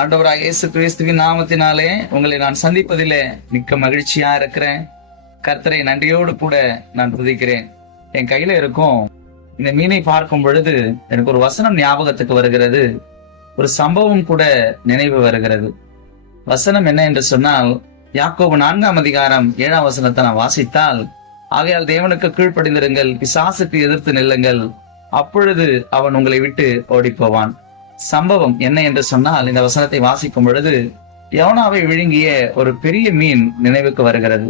ஆண்டவராக இயேசு கிறிஸ்துவின் நாமத்தினாலே உங்களை நான் சந்திப்பதிலே மிக்க மகிழ்ச்சியா இருக்கிறேன். கர்த்தரை நன்றியோடு கூட நான் துதிக்கிறேன். என் கையில இருக்கும் இந்த மீனை பார்க்கும் பொழுது எனக்கு ஒரு வசனம் ஞாபகத்துக்கு வருகிறது, ஒரு சம்பவம் கூட நினைவு வருகிறது. வசனம் என்ன என்று சொன்னால், யாக்கோபு 4ஆம் அதிகாரம் 7ஆம் வசனத்தை நான் வாசித்தால், ஆகையால் தேவனுக்கு கீழ்ப்படிந்திருங்கள், பிசாசுக்கு எதிர்த்து நில்லுங்கள், அப்பொழுது அவன் உங்களை விட்டு ஓடி போவான். சம்பவம் என்ன என்று சொன்னால், இந்த வசனத்தை வாசிக்கும் பொழுது யோனாவை விழுங்கிய ஒரு பெரிய மீன் நினைவுக்கு வருகிறது.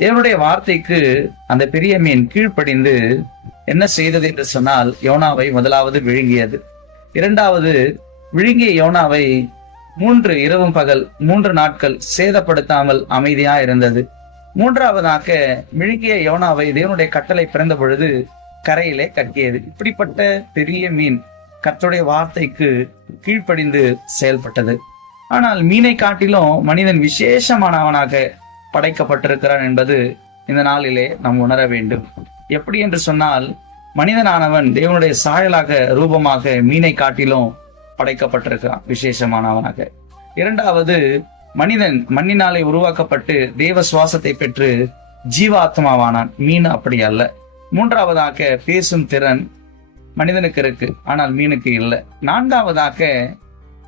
தேவனுடைய வார்த்தைக்கு அந்த பெரிய மீன் கீழ்ப்படிந்து என்ன செய்தது என்று சொன்னால், யோனாவை முதலாவது விழுங்கியது. இரண்டாவது, விழுங்கிய யோனாவை 3 இரவும் பகல் 3 நாட்கள் சேதப்படுத்தாமல் அமைதியா இருந்தது. மூன்றாவதாக, விழுங்கிய யோனாவை தேவனுடைய கட்டளை பிறந்த பொழுது கரையிலே கட்டியது. இப்படிப்பட்ட பெரிய மீன் கர்த்தருடைய வார்த்தைக்கு கீழ்ப்படிந்து செயல்பட்டது. ஆனால் மீனை காட்டிலும் மனிதன் விசேஷமானவனாக படைக்கப்பட்டிருக்கிறான் என்பது இந்த நாளிலே நாம் உணர வேண்டும். எப்படி என்று சொன்னால், மனிதனானவன் தேவனுடைய சாயலாக ரூபமாக மீனை காட்டிலும் படைக்கப்பட்டிருக்கிறான், விசேஷமானவனாக. இரண்டாவது, மனிதன் மண்ணினாலே உருவாக்கப்பட்டு தேவ சுவாசத்தை பெற்று ஜீவாத்மாவானான், மீன் அப்படி அல்ல. மூன்றாவதாக, பேசும் திறன் மனிதனுக்கு இருக்கு, ஆனால் மீனுக்கு இல்லை. நான்காவதாக,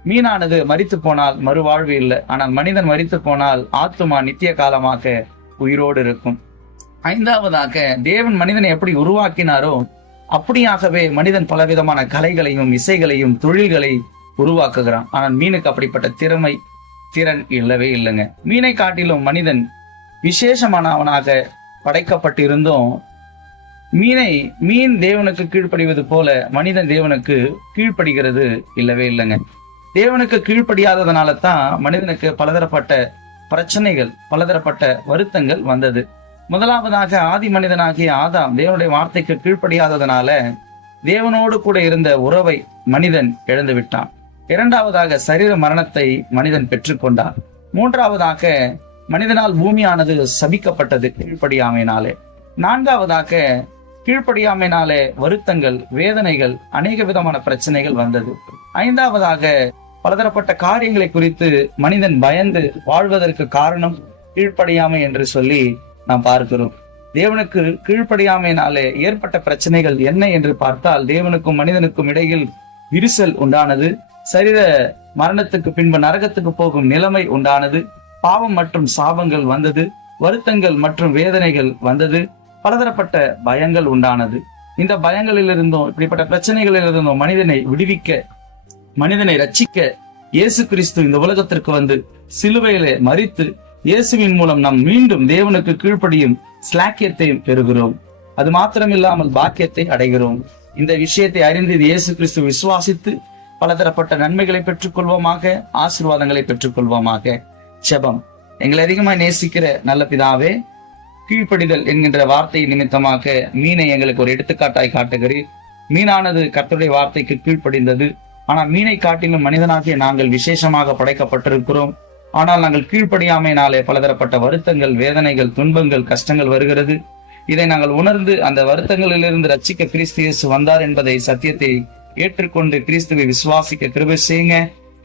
மீனானது மரித்து போனால் மறுவாழ்வு இல்லை, ஆனால் மனிதன் மரித்து போனால் ஆத்துமா நித்திய காலமாக உயிரோடு இருக்கும். ஐந்தாவதாக, தேவன் மனிதனை எப்படி உருவாக்கினாரோ அப்படியாகவே மனிதன் பலவிதமான கலைகளையும் இசைகளையும் தொழில்களை உருவாக்குகிறான். ஆனால் மீனுக்கு அப்படிப்பட்ட திறன் இல்லவே இல்லைங்க. மீனை காட்டிலும் மனிதன் விசேஷமானவனாக படைக்கப்பட்டிருந்தும் மீன் தேவனுக்கு கீழ்ப்படிவது போல மனிதன் தேவனுக்கு கீழ்ப்படுகிறது இல்லவே இல்லைங்க. தேவனுக்கு கீழ்ப்படியாததுனால தான் மனிதனுக்கு பலதரப்பட்ட பிரச்சனைகள், பலதரப்பட்ட வருத்தங்கள் வந்தது. முதலாவதாக, ஆதி மனிதனாகிய ஆதாம் தேவனுடைய வார்த்தைக்கு கீழ்ப்படியாததுனால தேவனோடு கூட இருந்த உறவை மனிதன் இழந்து விட்டான். இரண்டாவதாக, சரீர மரணத்தை மனிதன் பெற்றுக்கொண்டான். மூன்றாவதாக, மனிதனால் பூமியானது சபிக்கப்பட்டது கீழ்ப்படியாமையினாலே. நான்காவதாக, கீழ்ப்படியாமையினாலே வருத்தங்கள், வேதனைகள், அநேக விதமான பிரச்சனைகள் வந்தது. ஐந்தாவதாக, பலதரப்பட்ட காரியங்களை குறித்து மனிதன் பயந்து வாழ்வதற்கு காரணம் கீழ்ப்படியாமை என்று சொல்லி நாம் பார்க்கிறோம். தேவனுக்கு கீழ்ப்படியாமையினாலே ஏற்பட்ட பிரச்சனைகள் என்ன என்று பார்த்தால், தேவனுக்கும் மனிதனுக்கும் இடையில் விரிசல் உண்டானது, சரீர மரணத்துக்கு பின்பு நரகத்துக்கு போகும் நிலைமை உண்டானது, பாவம் மற்றும் சாபங்கள் வந்தது, வருத்தங்கள் மற்றும் வேதனைகள் வந்தது, பலதரப்பட்ட பயங்கள் உண்டானது. இந்த பயங்களிலிருந்தும் இப்படிப்பட்ட பிரச்சனைகளிலிருந்தும் மனிதனை விடுவிக்க, மனிதனை ரட்சிக்க இயேசு கிறிஸ்து இந்த உலகத்திற்கு வந்து சிலுவையிலே மரித்து இயேசுவின் மூலம் நாம் மீண்டும் தேவனுக்கு கீழ்ப்படியும் ஸ்லாக்கியத்தையும் பெறுகிறோம். அது மாத்திரமில்லாமல் பாக்கியத்தை அடைகிறோம். இந்த விஷயத்தை அறிந்து இயேசு கிறிஸ்து விசுவாசித்து பலதரப்பட்ட நன்மைகளை பெற்றுக் கொள்வோமாக, ஆசீர்வாதங்களை பெற்றுக் கொள்வோமாக. ஜெபம். எங்களை அதிகமாய் நேசிக்கிற நல்ல பிதாவே, கீழ்ப்படிதல் என்கின்ற வார்த்தை நிமித்தமாக மீனை எங்களுக்கு ஒரு எடுத்துக்காட்டாய் காட்டுகிறீர். மீனானது கர்த்தருடைய வார்த்தைக்கு கீழ்ப்படிந்தது. ஆனால் மீனை காட்டிலும் மனிதனாகிய நாங்கள் விசேஷமாக படைக்கப்பட்டிருக்கிறோம். ஆனால் நாங்கள் கீழ்ப்படியாமையினாலே பலதரப்பட்ட வருத்தங்கள், வேதனைகள், துன்பங்கள், கஷ்டங்கள் வருகிறது. இதை நாங்கள் உணர்ந்து அந்த வருத்தங்களிலிருந்து ரட்சிக்க கிறிஸ்து இயேசு வந்தார் என்பதை, சத்தியத்தை ஏற்றுக்கொண்டு கிறிஸ்துவை விசுவாசிக்க கிருபை செய்யுங்க.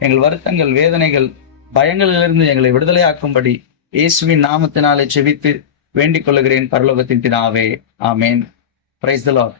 எங்கள் வருத்தங்கள், வேதனைகள், பயங்களிலிருந்து எங்களை விடுதலையாக்கும்படி இயேசுவின் நாமத்தினாலே செபித்து வேண்டிக் கொள்ளுகிறேன் பரலோகத்தின் பிதாவே. ஆமேன். Praise the Lord.